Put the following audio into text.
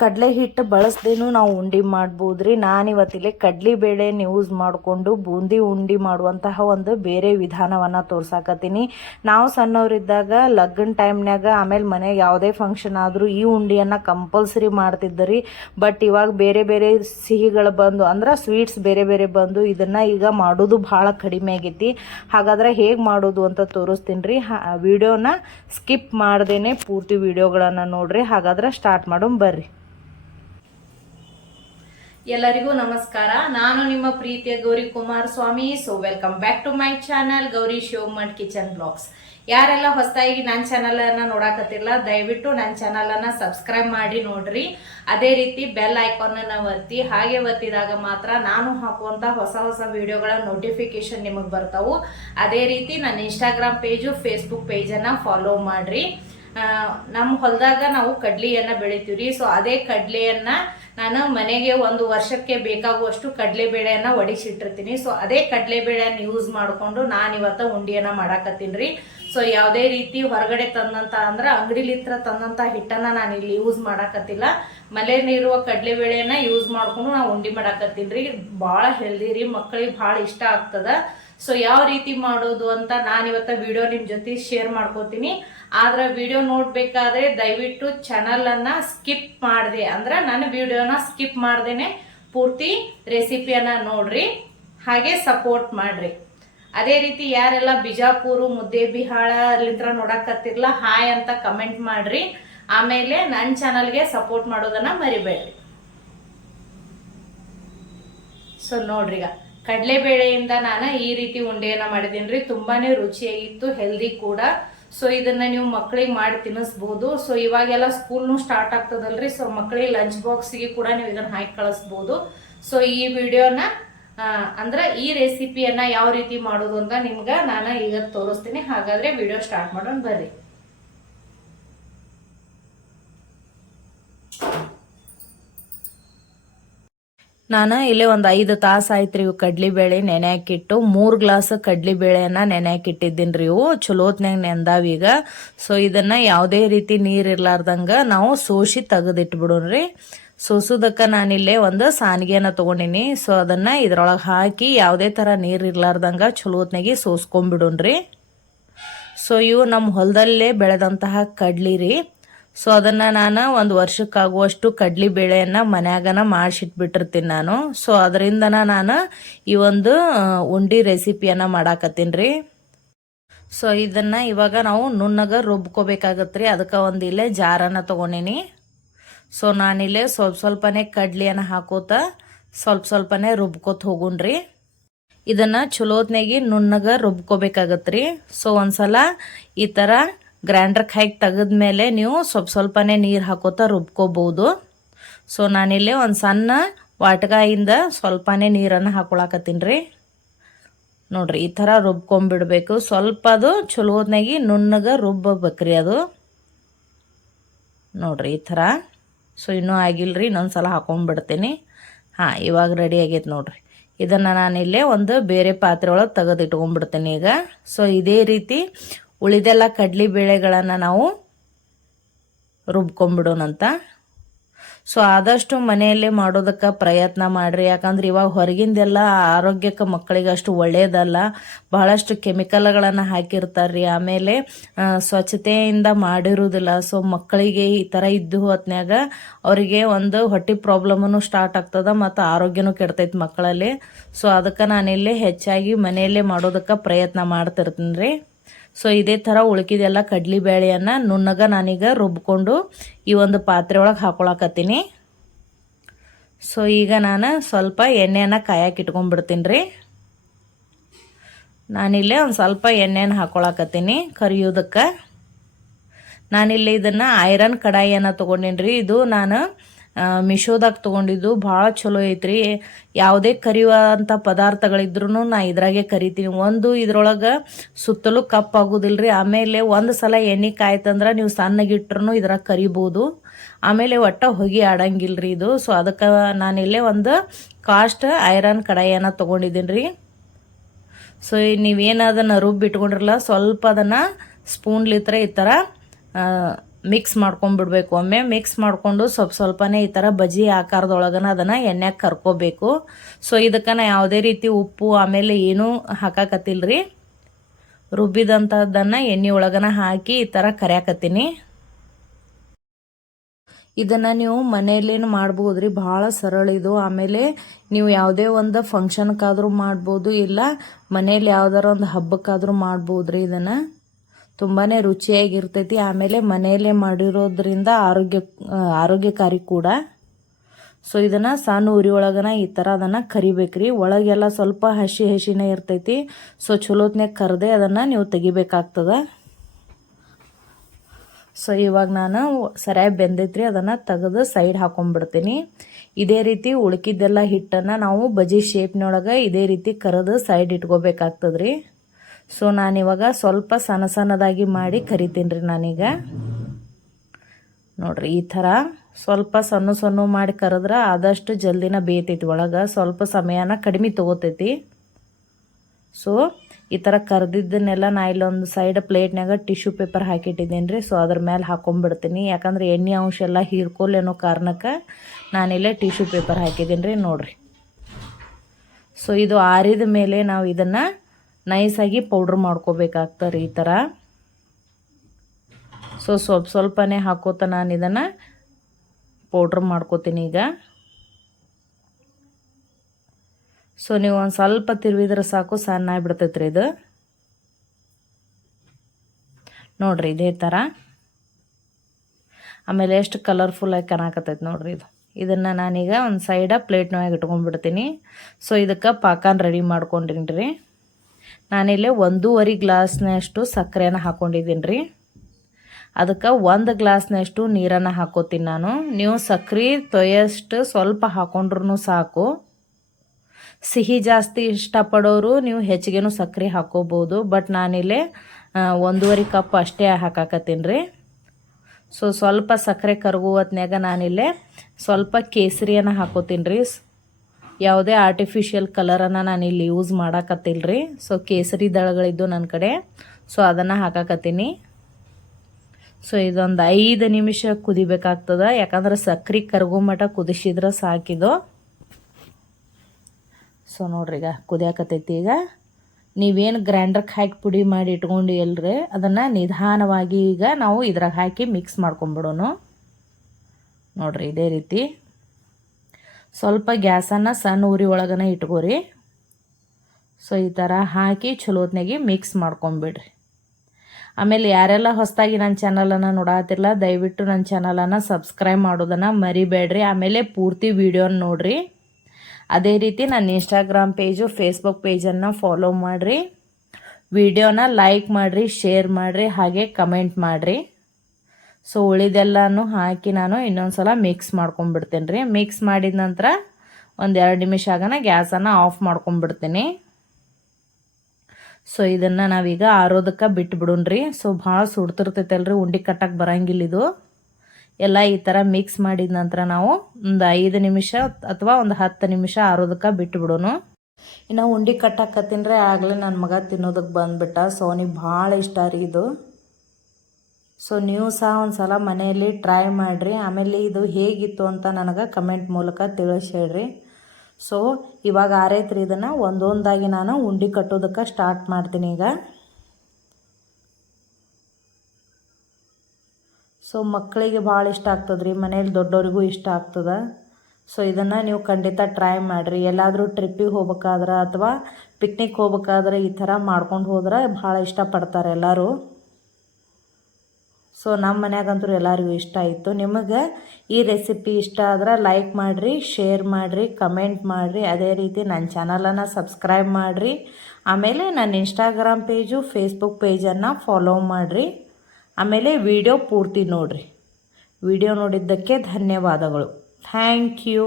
ಕಡಲೆ ಹಿಟ್ಟು ಬಳಸ್ದೇನು ನಾವು ಉಂಡೆ ಮಾಡ್ಬೋದ್ರಿ. ನಾನಿವತ್ತಿಲ್ಲಿ ಕಡ್ಲಿ ಬೇಳೆನ ಯೂಸ್ ಮಾಡಿಕೊಂಡು ಬೂಂದಿ ಉಂಡೆ ಮಾಡುವಂತಹ ಒಂದು ಬೇರೆ ವಿಧಾನವನ್ನು ತೋರ್ಸಾಕತ್ತೀನಿ. ನಾವು ಸಣ್ಣವರಿದ್ದಾಗ ಲಗ್ನ ಟೈಮ್ನಾಗ ಆಮೇಲೆ ಮನೆಗೆ ಯಾವುದೇ ಫಂಕ್ಷನ್ ಆದರೂ ಈ ಉಂಡೆಯನ್ನು ಕಂಪಲ್ಸರಿ ಮಾಡ್ತಿದ್ದರಿ. ಬಟ್ ಇವಾಗ ಬೇರೆ ಬೇರೆ ಸಿಹಿಗಳು ಬಂದು ಅಂದ್ರೆ ಸ್ವೀಟ್ಸ್ ಬೇರೆ ಬೇರೆ ಬಂದು ಇದನ್ನು ಈಗ ಮಾಡೋದು ಭಾಳ ಕಡಿಮೆ ಆಗೈತಿ. ಹಾಗಾದ್ರೆ ಹೇಗೆ ಮಾಡೋದು ಅಂತ ತೋರಿಸ್ತೀನಿ ರೀ. ವಿಡಿಯೋನ ಸ್ಕಿಪ್ ಮಾಡ್ದೇನೆ ಪೂರ್ತಿ ವಿಡಿಯೋಗಳನ್ನು ನೋಡ್ರಿ. ಹಾಗಾದ್ರೆ ಸ್ಟಾರ್ಟ್ ಮಾಡೋಣ ಬರ್ರಿ. ಎಲ್ಲರಿಗೂ ನಮಸ್ಕಾರ. ನಾನು ನಿಮ್ಮ ಪ್ರೀತಿಯ Gowri Kumaraswamy. Welcome back to my channel Gowri Shivamath kitchen blogs. ಯಾರೆಲ್ಲ ಹೊಸದಾಗಿ ನನ್ನ ಚಾನಲನ್ನು ನೋಡಾಕತ್ತಿರಲ್ಲ, ದಯವಿಟ್ಟು ನನ್ನ ಚಾನಲನ್ನು ಸಬ್ಸ್ಕ್ರೈಬ್ ಮಾಡಿ ನೋಡ್ರಿ. ಅದೇ ರೀತಿ ಬೆಲ್ ಐಕಾನನ್ನು ಒತ್ತಿ. ಹಾಗೆ ಒತ್ತಿದಾಗ ಮಾತ್ರ ನಾನು ಹಾಕುವಂಥ ಹೊಸ ಹೊಸ ವಿಡಿಯೋಗಳ ನೋಟಿಫಿಕೇಶನ್ ನಿಮಗೆ ಬರ್ತಾವು. ಅದೇ ರೀತಿ ನನ್ನ ಇನ್ಸ್ಟಾಗ್ರಾಮ್ ಪೇಜು, ಫೇಸ್ಬುಕ್ ಪೇಜನ್ನು ಫಾಲೋ ಮಾಡ್ರಿ. ನಮ್ಮ ಹೊಲದಾಗ ನಾವು ಕಡ್ಲಿಯನ್ನು ಬೆಳಿತೀವ್ರಿ. ಸೊ ಅದೇ ಕಡ್ಲೆಯನ್ನು ನಾನು ಮನೆಗೆ ಒಂದು ವರ್ಷಕ್ಕೆ ಬೇಕಾಗುವಷ್ಟು ಕಡಲೆಬೇಳೆಯನ್ನು ಒಡಿಸಿಟ್ಟಿರ್ತೀನಿ. ಸೊ ಅದೇ ಕಡಲೆಬೇಳೆಯನ್ನು ಯೂಸ್ ಮಾಡಿಕೊಂಡು ನಾನಿವತ್ತು ಉಂಡೆಯನ್ನು ಮಾಡಾಕತ್ತೀನಿ ರೀ. ಸೊ ಯಾವುದೇ ರೀತಿ ಹೊರಗಡೆ ತಂದಂಥ ಅಂದ್ರೆ ಅಂಗಡಿಲಿತ್ರ ತಂದಂಥ ಹಿಟ್ಟನ್ನು ನಾನು ಇಲ್ಲಿ ಯೂಸ್ ಮಾಡಾಕತ್ತಿಲ್ಲ. ಮನೆಯಲ್ಲಿರುವ ಕಡಲೆಬೇಳೆಯನ್ನು ಯೂಸ್ ಮಾಡ್ಕೊಂಡು ನಾವು ಉಂಡೆ ಮಾಡಾಕತ್ತೀನಿ ರೀ. ಭಾಳ ಹೆಲ್ದಿ ರೀ, ಮಕ್ಕಳಿಗೆ ಭಾಳ ಇಷ್ಟ ಆಗ್ತದ. ಸೊ ಯಾವ ರೀತಿ ಮಾಡೋದು ಅಂತ ನಾನಿವತ್ತು ವಿಡಿಯೋ ನಿಮ್ಮ ಜೊತೆ ಶೇರ್ ಮಾಡ್ಕೋತೀನಿ. ಆದ್ರೆ ವಿಡಿಯೋ ನೋಡ್ಬೇಕಾದ್ರೆ ದಯವಿಟ್ಟು ಚಾನಲನ್ನು ಸ್ಕಿಪ್ ಮಾಡಿದೆ ಅಂದ್ರೆ ನನ್ನ ವಿಡಿಯೋನ ಸ್ಕಿಪ್ ಮಾಡ್ದೇನೆ ಪೂರ್ತಿ ರೆಸಿಪಿಯನ್ನು ನೋಡ್ರಿ. ಹಾಗೆ ಸಪೋರ್ಟ್ ಮಾಡ್ರಿ. ಅದೇ ರೀತಿ ಯಾರೆಲ್ಲ ಬಿಜಾಪುರ ಮುದ್ದೇಬಿಹಾಳಲಿಂತ್ರ ನೋಡಕತ್ತಿರಲ್ಲ, ಹಾಯ್ ಅಂತ ಕಮೆಂಟ್ ಮಾಡ್ರಿ. ಆಮೇಲೆ ನನ್ನ ಚಾನಲ್ಗೆ ಸಪೋರ್ಟ್ ಮಾಡೋದನ್ನ ಮರಿಬೇಡ್ರಿ. ಸೊ ನೋಡ್ರಿ, ಈಗ ಕಡಲೆಬೇಳೆಯಿಂದ ನಾನು ಈ ರೀತಿ ಉಂಡೆಯನ್ನು ಮಾಡಿದ್ದೀನಿ ರೀ. ತುಂಬಾನೇ ರುಚಿಯಾಗಿತ್ತು, ಹೆಲ್ದಿ ಕೂಡ. ಸೊ ಇದನ್ನ ನೀವು ಮಕ್ಕಳಿಗೆ ಮಾಡಿ ತಿನ್ನಿಸ್ಬೋದು. ಸೊ ಇವಾಗೆಲ್ಲ ಸ್ಕೂಲ್ನು ಸ್ಟಾರ್ಟ್ ಆಗ್ತದಲ್ರಿ. ಸೊ ಮಕ್ಕಳಿಗೆ ಲಂಚ್ ಬಾಕ್ಸ್ಗೆ ಕೂಡ ನೀವು ಇದನ್ನ ಹಾಕಿ ಕಳಿಸ್ಬೋದು. ಸೊ ಈ ವಿಡಿಯೋನ ಅಂದ್ರೆ ಈ ರೆಸಿಪಿಯನ್ನ ಯಾವ ರೀತಿ ಮಾಡೋದು ಅಂತ ನಿಮ್ಗೆ ನಾನು ಈಗ ತೋರಿಸ್ತೀನಿ. ಹಾಗಾದ್ರೆ ವಿಡಿಯೋ ಸ್ಟಾರ್ಟ್ ಮಾಡೋಣ ಬರ್ರಿ. ನಾನು ಇಲ್ಲಿ ಒಂದು 5 ತಾಸು ಆಯ್ತು ರೀ ಇವು ಕಡ್ಲಿಬೇಳೆ ನೆನೆ ಹಾಕಿಟ್ಟು. 3 ಗ್ಲಾಸ್ ಕಡ್ಲಿಬೇಳೆಯನ್ನ ನೆನೆ ಹಾಕಿಟ್ಟಿದ್ದೀನಿ ರೀ. ಇವು ಚಲೋತ್ನಾಗ ನೆಂದಾವೀಗ. ಸೊ ಇದನ್ನ ಯಾವುದೇ ರೀತಿ ನೀರು ಇರ್ಲಾರ್ದಂಗ ನಾವು ಸೋಸಿ ತೆಗೆದಿಟ್ಬಿಡೋಣ್ರಿ. ಸೋಸೋದಕ್ಕೆ ನಾನಿಲ್ಲೇ ಒಂದು ಸಾನಿಗೆನ ತಗೊಂಡಿನಿ. ಸೊ ಅದನ್ನ ಇದ್ರೊಳಗೆ ಹಾಕಿ ಯಾವುದೇ ಥರ ನೀರು ಇರ್ಲಾರ್ದಂಗ ಚಲೋತ್ನಾಗಿ ಸೋಸ್ಕೊಂಡ್ಬಿಡೋಣ್ರಿ. ಸೊ ಇವು ನಮ್ಮ ಹೊಲದಲ್ಲೇ ಬೆಳೆದಂತಹ ಕಡ್ಲಿ ರೀ. ಸೊ ಅದನ್ನ ನಾನು ಒಂದು ವರ್ಷಕ್ಕಾಗುವಷ್ಟು ಕಡ್ಲಿ ಬೇಳೆಯನ್ನ ಮನ್ಯಾಗನ ಮಾಡಿಸಿಟ್ಬಿಟ್ಟಿರ್ತೀನಿ ನಾನು. ಸೊ ಅದರಿಂದನ ನಾನು ಈ ಒಂದು ಉಂಡಿ ರೆಸಿಪಿಯನ್ನ ಮಾಡಾಕತ್ತೀನಿ ರೀ. ಸೊ ಇದನ್ನ ಇವಾಗ ನಾವು ನುಣ್ಣಗ ರುಬ್ಕೋಬೇಕಾಗತ್ರಿ. ಅದಕ್ಕೆ ಒಂದು ಇಲ್ಲೇ ಜಾರನ್ನ ತಗೊಂಡಿನಿ. ಸೊ ನಾನಿಲ್ಲೇ ಸ್ವಲ್ಪನೇ ಕಡ್ಲಿಯನ್ನ ಹಾಕೋತ ಸ್ವಲ್ಪನೇ ರುಬ್ಕೋತ ಹೋಗುಣ್ರಿ. ಇದನ್ನ ಚಲೋತ್ನಾಗಿ ನುಣ್ಣಗ ರುಬ್ಕೋಬೇಕಾಗತ್ರಿ. ಸೊ ಒಂದ್ಸಲ ಈ ತರ ಗ್ರೈಂಡರ್ಗೆ ಹಾಕಿ ತೆಗೆದ್ಮೇಲೆ ನೀವು ಸ್ವಲ್ಪನೇ ನೀರು ಹಾಕೋತಾ ರುಬ್ಕೋಬಹುದು. ಸೊ ನಾನಿಲ್ಲೇ ಒಂದು ಸಣ್ಣ ವಾಟಗಾಯಿಂದ ಸ್ವಲ್ಪನೇ ನೀರನ್ನು ಹಾಕೊಳಕತ್ತೀನಿ ರೀ. ನೋಡ್ರಿ, ಈ ಥರ ರುಬ್ಕೊಂಡ್ಬಿಡ್ಬೇಕು. ಸ್ವಲ್ಪ ಅದು ಚಲೋತ್ನಾಗಿ ನುಣ್ಣಗ ರುಬ್ಬಬೇಕ್ರಿ ಅದು. ನೋಡ್ರಿ ಈ ಥರ. ಸೊ ಇನ್ನೂ ಆಗಿಲ್ರಿ, ಇನ್ನೊಂದ್ಸಲ ಹಾಕೊಂಡ್ಬಿಡ್ತೀನಿ. ಇವಾಗ ರೆಡಿ ಆಗೈತೆ ನೋಡ್ರಿ. ಇದನ್ನು ನಾನಿಲ್ಲೇ ಒಂದು ಬೇರೆ ಪಾತ್ರೆ ಒಳಗೆ ತೆಗೆದಿಟ್ಕೊಂಡ್ಬಿಡ್ತೀನಿ ಈಗ. ಸೊ ಇದೇ ರೀತಿ ಉಳಿದೆಲ್ಲ ಕಡ್ಲಿ ಬೇಳೆಗಳನ್ನು ನಾವು ರುಬ್ಕೊಂಡ್ಬಿಡೋಣಂತ. ಸೊ ಆದಷ್ಟು ಮನೆಯಲ್ಲೇ ಮಾಡೋದಕ್ಕೆ ಪ್ರಯತ್ನ ಮಾಡಿರಿ. ಯಾಕಂದ್ರೆ ಇವಾಗ ಹೊರಗಿಂದೆಲ್ಲ ಆರೋಗ್ಯಕ್ಕೆ ಮಕ್ಕಳಿಗೆ ಅಷ್ಟು ಒಳ್ಳೆಯದಲ್ಲ. ಬಹಳಷ್ಟು ಕೆಮಿಕಲ್ಗಳನ್ನು ಹಾಕಿರ್ತಾರ್ರಿ. ಆಮೇಲೆ ಸ್ವಚ್ಛತೆಯಿಂದ ಮಾಡಿರೋದಿಲ್ಲ. ಸೊ ಮಕ್ಕಳಿಗೆ ಈ ಥರ ಇದ್ದು ಹೊತ್ನ್ಯಾಗ ಅವರಿಗೆ ಒಂದು ಹೊಟ್ಟೆ ಪ್ರಾಬ್ಲಮನ್ನು ಸ್ಟಾರ್ಟ್ ಆಗ್ತದ ಮತ್ತು ಆರೋಗ್ಯನೂ ಕೆಡ್ತೈತಿ ಮಕ್ಕಳಲ್ಲಿ. ಸೊ ಅದಕ್ಕೆ ನಾನಿಲ್ಲೇ ಹೆಚ್ಚಾಗಿ ಮನೆಯಲ್ಲೇ ಮಾಡೋದಕ್ಕೆ ಪ್ರಯತ್ನ ಮಾಡ್ತಿರ್ತೀನಿ ರೀ. ಸೊ ಇದೇ ಥರ ಉಳ್ಕಿದೆಲ್ಲ ಕಡ್ಲಿ ಬೇಳೆಯನ್ನು ನುಣ್ಣಗ ನಾನೀಗ ರುಬ್ಕೊಂಡು ಈ ಒಂದು ಪಾತ್ರೆ ಒಳಗೆ ಹಾಕೊಳಕತ್ತೀನಿ. ಸೊ ಈಗ ನಾನು ಸ್ವಲ್ಪ ಎಣ್ಣೆಯನ್ನು ಕಾಯಕ್ಕೆ ಇಟ್ಕೊಂಡ್ಬಿಡ್ತೀನಿ ರೀ. ನಾನಿಲ್ಲೇ ಒಂದು ಸ್ವಲ್ಪ ಎಣ್ಣೆನ ಹಾಕೊಳಕತ್ತೀನಿ ಕರಿಯೋದಕ್ಕೆ. ನಾನಿಲ್ಲಿ ಇದನ್ನು ಐರನ್ ಕಡಾಯಿಯನ್ನು ತೊಗೊಂಡಿನಿ ರೀ. ಇದು ನಾನು ಮಿಶೋದಾಗ ತೊಗೊಂಡಿದ್ದು. ಭಾಳ ಚಲೋ ಐತ್ರಿ. ಯಾವುದೇ ಕರಿಯುವಂಥ ಪದಾರ್ಥಗಳಿದ್ರೂ ನಾ ಇದ್ರಾಗೆ ಕರಿತೀನಿ. ಒಂದು ಇದ್ರೊಳಗೆ ಸುತ್ತಲೂ ಕಪ್ಪಾಗೋದಿಲ್ರಿ. ಆಮೇಲೆ ಒಂದು ಸಲ ಎಣ್ಣೆ ಕಾಯ್ತಂದ್ರೆ ನೀವು ಸಣ್ಣಗಿಟ್ರೂ ಇದ್ರಾಗ ಕರಿಬೋದು. ಆಮೇಲೆ ಒಟ್ಟ ಹೊಗೆ ಆಡಂಗಿಲ್ರಿ ಇದು. ಸೊ ಅದಕ್ಕೆ ನಾನಿಲ್ಲೇ ಒಂದು ಕಾಸ್ಟ್ ಐರನ್ ಕಡಾಯಿಯನ್ನು ತೊಗೊಂಡಿದ್ದೀನಿ ರೀ. ಸೊ ನೀವೇನು ಅದನ್ನು ರುಬ್ಬಿಟ್ಕೊಂಡಿರಲ್ಲ, ಸ್ವಲ್ಪ ಅದನ್ನು ಸ್ಪೂನ್ಲಿತ್ರ ಈ ಥರ ಮಿಕ್ಸ್ ಮಾಡ್ಕೊಂಡ್ಬಿಡ್ಬೇಕು. ಒಮ್ಮೆ ಮಿಕ್ಸ್ ಮಾಡಿಕೊಂಡು ಸ್ವಲ್ಪನೇ ಈ ಥರ ಬಜ್ಜಿ ಆಕಾರದೊಳಗನ ಅದನ್ನು ಎಣ್ಣೆಗೆ ಕರ್ಕೋಬೇಕು. ಸೊ ಇದಕ್ಕೆ ನಾ ಯಾವುದೇ ರೀತಿ ಉಪ್ಪು ಆಮೇಲೆ ಏನೂ ಹಾಕಾಕತ್ತಿಲ್ರಿ. ರುಬ್ಬಿದಂಥದ್ದನ್ನು ಎಣ್ಣೆ ಒಳಗನ ಹಾಕಿ ಈ ಥರ ಕರಿಯಾಕತ್ತೀನಿ. ಇದನ್ನು ನೀವು ಮನೆಯಲ್ಲೇನು ಮಾಡ್ಬೋದು ರೀ, ಭಾಳ ಸರಳ ಇದು. ಆಮೇಲೆ ನೀವು ಯಾವುದೇ ಒಂದು ಫಂಕ್ಷನ್ಕಾದರೂ ಮಾಡ್ಬೋದು, ಇಲ್ಲ ಮನೇಲಿ ಯಾವ್ದಾರ ಒಂದು ಹಬ್ಬಕ್ಕಾದರೂ ಮಾಡ್ಬೋದು ರೀ. ಇದನ್ನು ತುಂಬಾ ರುಚಿಯಾಗಿರ್ತೈತಿ. ಆಮೇಲೆ ಮನೆಯಲ್ಲೇ ಮಾಡಿರೋದ್ರಿಂದ ಆರೋಗ್ಯಕಾರಿ ಕೂಡ. ಸೊ ಇದನ್ನು ಸಣ್ಣ ಉರಿ ಒಳಗನ ಈ ಥರ ಅದನ್ನು ಕರಿಬೇಕ್ರಿ. ಒಳಗೆಲ್ಲ ಸ್ವಲ್ಪ ಹಸಿನೇ ಇರ್ತೈತಿ. ಸೊ ಚಲೋತ್ನಾಗ ಕರೆದೇ ಅದನ್ನು ನೀವು ತೆಗಿಬೇಕಾಗ್ತದೆ. ಸೊ ಇವಾಗ ನಾನು ಸರಿಯಾಗಿ ಬೆಂದೈತ್ರಿ, ಅದನ್ನು ತೆಗೆದು ಸೈಡ್ ಹಾಕೊಂಡ್ಬಿಡ್ತೀನಿ. ಇದೇ ರೀತಿ ಉಳ್ಕಿದ್ದೆಲ್ಲ ಹಿಟ್ಟನ್ನು ನಾವು ಬಜ್ಜಿ ಶೇಪ್ನೊಳಗೆ ಇದೇ ರೀತಿ ಕರೆದು ಸೈಡ್ ಇಟ್ಕೋಬೇಕಾಗ್ತದ್ರಿ. ಸೊ ನಾನಿವಾಗ ಸ್ವಲ್ಪ ಸಣ್ಣದಾಗಿ ಮಾಡಿ ಕರಿತೀನಿ ರೀ. ನಾನೀಗ ನೋಡ್ರಿ ಈ ಥರ ಸ್ವಲ್ಪ ಸಣ್ಣ ಮಾಡಿ ಕರೆದ್ರೆ ಆದಷ್ಟು ಜಲ್ದಿನ ಬೇಯ್ತೈತಿ. ಒಳಗೆ ಸ್ವಲ್ಪ ಸಮಯನ ಕಡಿಮೆ ತೊಗೋತೈತಿ. ಸೊ ಈ ಥರ ಕರೆದಿದ್ದನ್ನೆಲ್ಲ ನಾ ಇಲ್ಲೊಂದು ಸೈಡ್ ಪ್ಲೇಟ್ನಾಗ ಟಿಶ್ಯೂ ಪೇಪರ್ ಹಾಕಿಟ್ಟಿದ್ದೀನಿ ರೀ. ಸೊ ಅದ್ರ ಮೇಲೆ ಹಾಕೊಂಡ್ಬಿಡ್ತೀನಿ. ಯಾಕಂದ್ರೆ ಎಣ್ಣೆ ಅಂಶ ಎಲ್ಲ ಹೀರ್ಕೊಲ್ಲೇನೋ ಕಾರಣಕ್ಕೆ ನಾನಿಲ್ಲೇ ಟಿಶ್ಯೂ ಪೇಪರ್ ಹಾಕಿದ್ದೀನಿ ರೀ. ನೋಡ್ರಿ, ಸೊ ಇದು ಆರಿದ ಮೇಲೆ ನಾವು ಇದನ್ನು ನೈಸಾಗಿ ಪೌಡ್ರ್ ಮಾಡ್ಕೋಬೇಕಾಗ್ತಾರೆ ಈ ಥರ. ಸೊ ಸ್ವಲ್ಪನೇ ಹಾಕೋತ ನಾನು ಇದನ್ನು ಪೌಡ್ರ್ ಮಾಡ್ಕೋತೀನಿ ಈಗ. ಸೊ ನೀವು ಒಂದು ಸ್ವಲ್ಪ ತಿರುವಿದ್ರೆ ಸಾಕು, ಸಣ್ಣ ಆಗಿಬಿಡ್ತೈತೆ ರೀ ಇದು. ನೋಡ್ರಿ ಇದೇ ಥರ. ಆಮೇಲೆ ಎಷ್ಟು ಕಲರ್ಫುಲ್ಲಾಗಿ ಕಾಣಕತ್ತೈತೆ ನೋಡ್ರಿ ಇದು. ಇದನ್ನು ನಾನೀಗ ಒಂದು ಸೈಡ ಪ್ಲೇಟ್ನೊಳಗೆ ಇಟ್ಕೊಂಡ್ಬಿಡ್ತೀನಿ. ಸೊ ಇದಕ್ಕೆ ಪಾಕನ ರೆಡಿ ಮಾಡ್ಕೊಂಡಿನಿ ರೀ. ನಾನಿಲ್ಲಿ 1.5 ಗ್ಲಾಸ್ನಷ್ಟು ಸಕ್ಕರೆನ ಹಾಕ್ಕೊಂಡಿದ್ದೀನಿ ರೀ. ಅದಕ್ಕೆ 1 ಗ್ಲಾಸ್ನಷ್ಟು ನೀರನ್ನು ಹಾಕೋತೀನಿ ನಾನು. ನೀವು ಸಕ್ಕರೆ ತೊಯ್ಯಷ್ಟು ಸ್ವಲ್ಪ ಹಾಕೊಂಡ್ರೂ ಸಾಕು. ಸಿಹಿ ಜಾಸ್ತಿ ಇಷ್ಟಪಡೋರು ನೀವು ಹೆಚ್ಚಿಗೆನೂ ಸಕ್ಕರೆ ಹಾಕೋಬೋದು. ಬಟ್ ನಾನಿಲ್ಲಿ 1.5 ಕಪ್ ಅಷ್ಟೇ ಹಾಕಾಕತ್ತೀನಿ ರೀ. ಸೊ ಸ್ವಲ್ಪ ಸಕ್ಕರೆ ಕರಗುವತ್ನಾಗ ನಾನಿಲ್ಲೇ ಸ್ವಲ್ಪ ಕೇಸರಿಯನ್ನು ಹಾಕೋತೀನಿ ರೀ. ಯಾವುದೇ ಆರ್ಟಿಫಿಷಿಯಲ್ ಕಲರನ್ನು ನಾನಿಲ್ಲಿ ಯೂಸ್ ಮಾಡಾಕತ್ತಿಲ್ಲ ರೀ. ಸೊ ಕೇಸರಿ ದಳಗಳಿದ್ದು ನನ್ನ ಕಡೆ, ಸೊ ಅದನ್ನು ಹಾಕಾಕತ್ತೀನಿ. ಸೊ ಇದೊಂದು 5 ನಿಮಿಷ ಕುದಿಬೇಕಾಗ್ತದೆ. ಯಾಕಂದ್ರೆ ಸಕ್ಕರೆ ಕರಗೋ ಮಟ ಕುದಿಸಿದ್ರೆ ಸಾಕಿದು. ಸೊ ನೋಡ್ರಿ ಈಗ ಕುದಿಯಾಕತ್ತೈತಿ. ಈಗ ನೀವೇನು ಗ್ರೈಂಡರ್ಗೆ ಹಾಕಿ ಪುಡಿ ಮಾಡಿ ಇಟ್ಕೊಂಡು ಎಲ್ರಿ, ಅದನ್ನು ನಿಧಾನವಾಗಿ ಈಗ ನಾವು ಇದ್ರಾಗ ಹಾಕಿ ಮಿಕ್ಸ್ ಮಾಡ್ಕೊಂಬಿಡೋಣ. ನೋಡ್ರಿ ಇದೇ ರೀತಿ ಸ್ವಲ್ಪ ಗ್ಯಾಸನ್ನು ಸಣ್ಣ ಉರಿ ಒಳಗನ ಇಟ್ಕೋರಿ. ಸೊ ಈ ಥರ ಹಾಕಿ ಚಲೋತ್ನಾಗಿ ಮಿಕ್ಸ್ ಮಾಡ್ಕೊಂಬಿಡ್ರಿ. ಆಮೇಲೆ ಯಾರೆಲ್ಲ ಹೊಸದಾಗಿ ನನ್ನ ಚಾನಲನ್ನು ನೋಡಾತಿರಲ್ಲ, ದಯವಿಟ್ಟು ನನ್ನ ಚಾನಲನ್ನು ಸಬ್ಸ್ಕ್ರೈಬ್ ಮಾಡೋದನ್ನು ಮರಿಬೇಡ್ರಿ. ಆಮೇಲೆ ಪೂರ್ತಿ ವಿಡಿಯೋನ ನೋಡ್ರಿ. ಅದೇ ರೀತಿ ನನ್ನ ಇನ್ಸ್ಟಾಗ್ರಾಮ್ ಪೇಜು, ಫೇಸ್ಬುಕ್ ಪೇಜನ್ನು ಫಾಲೋ ಮಾಡಿರಿ. ವಿಡಿಯೋನ ಲೈಕ್ ಮಾಡಿರಿ, ಶೇರ್ ಮಾಡಿರಿ, ಹಾಗೆ ಕಮೆಂಟ್ ಮಾಡಿರಿ. ಸೊ ಉಳಿದೆಲ್ಲನೂ ಹಾಕಿ ನಾನು ಇನ್ನೊಂದು ಸಲ ಮಿಕ್ಸ್ ಮಾಡ್ಕೊಂಡ್ಬಿಡ್ತೇನೆ ರೀ. ಮಿಕ್ಸ್ ಮಾಡಿದ ನಂತರ ಒಂದು 2 ನಿಮಿಷ ಆಗನ ಗ್ಯಾಸನ್ನು ಆಫ್ ಮಾಡ್ಕೊಂಡ್ಬಿಡ್ತೀನಿ. ಸೊ ಇದನ್ನು ನಾವೀಗ ಆರೋದಕ್ಕೆ ಬಿಟ್ಬಿಡೋಣ್ರಿ. ಸೊ ಭಾಳ ಸುಡ್ತಿರ್ತೈತಲ್ರಿ, ಉಂಡೆ ಕಟ್ಟಕ್ಕೆ ಬರಂಗಿಲ್ಲ ಇದು. ಎಲ್ಲ ಈ ಥರ ಮಿಕ್ಸ್ ಮಾಡಿದ ನಂತರ ನಾವು ಒಂದು 5 ನಿಮಿಷ ಅಥವಾ ಒಂದು 10 ನಿಮಿಷ ಆರೋದಕ್ಕೆ ಬಿಟ್ಬಿಡೋಣ. ಇನ್ನು ಉಂಡೆ ಕಟ್ಟಕ್ಕತ್ತೀನಿ ರೀ. ಆಗಲೇ ನನ್ನ ಮಗ ತಿನ್ನೋದಕ್ಕೆ ಬಂದುಬಿಟ್ಟ. ಸೊ ಅವನಿಗೆ ಭಾಳ ಇಷ್ಟ ರೀ ಇದು. ಸೊ ನೀವು ಸಹ ಒಂದು ಸಲ ಮನೆಯಲ್ಲಿ ಟ್ರೈ ಮಾಡಿರಿ. ಆಮೇಲೆ ಇದು ಹೇಗಿತ್ತು ಅಂತ ನನಗೆ ಕಮೆಂಟ್ ಮೂಲಕ ತಿಳಿಸಿ ಹೇಳ್ರಿ. ಸೊ ಇವಾಗ ಆರೈತ್ರಿ. ಇದನ್ನು ಒಂದೊಂದಾಗಿ ನಾನು ಉಂಡೆ ಕಟ್ಟೋದಕ್ಕೆ ಸ್ಟಾರ್ಟ್ ಮಾಡ್ತೀನಿ ಈಗ. ಸೊ ಮಕ್ಕಳಿಗೆ ಭಾಳ ಇಷ್ಟ ಆಗ್ತದೆ ರೀ, ಮನೇಲಿ ದೊಡ್ಡವ್ರಿಗೂ ಇಷ್ಟ ಆಗ್ತದೆ. ಸೊ ಇದನ್ನು ನೀವು ಖಂಡಿತ ಟ್ರೈ ಮಾಡಿರಿ. ಎಲ್ಲಾದರೂ ಟ್ರಿಪ್ಪಿಗೆ ಹೋಗ್ಬೇಕಾದ್ರೆ ಅಥವಾ ಪಿಕ್ನಿಕ್ ಹೋಗ್ಬೇಕಾದ್ರೆ ಈ ಥರ ಮಾಡ್ಕೊಂಡು ಹೋದ್ರೆ ಭಾಳ ಇಷ್ಟಪಡ್ತಾರೆ ಎಲ್ಲರೂ. ಸೊ ನಮ್ಮ ಮನ್ಯಾಗಂತೂ ಎಲ್ಲರಿಗೂ ಇಷ್ಟ ಆಯಿತು. ನಿಮಗೆ ಈ ರೆಸಿಪಿ ಇಷ್ಟ ಆದ್ರೆ ಲೈಕ್ ಮಾಡಿರಿ, ಶೇರ್ ಮಾಡಿರಿ, ಕಮೆಂಟ್ ಮಾಡಿರಿ. ಅದೇ ರೀತಿ ನನ್ನ ಚಾನಲನ್ನು ಸಬ್ಸ್ಕ್ರೈಬ್ ಮಾಡಿರಿ. ಆಮೇಲೆ ನನ್ನ ಇನ್ಸ್ಟಾಗ್ರಾಮ್ ಪೇಜು, ಫೇಸ್ಬುಕ್ ಪೇಜನ್ನು ಫಾಲೋ ಮಾಡಿರಿ. ಆಮೇಲೆ ವಿಡಿಯೋ ಪೂರ್ತಿ ನೋಡಿರಿ. ವಿಡಿಯೋ ನೋಡಿದ್ದಕ್ಕೆ ಧನ್ಯವಾದಗಳು. Thank you.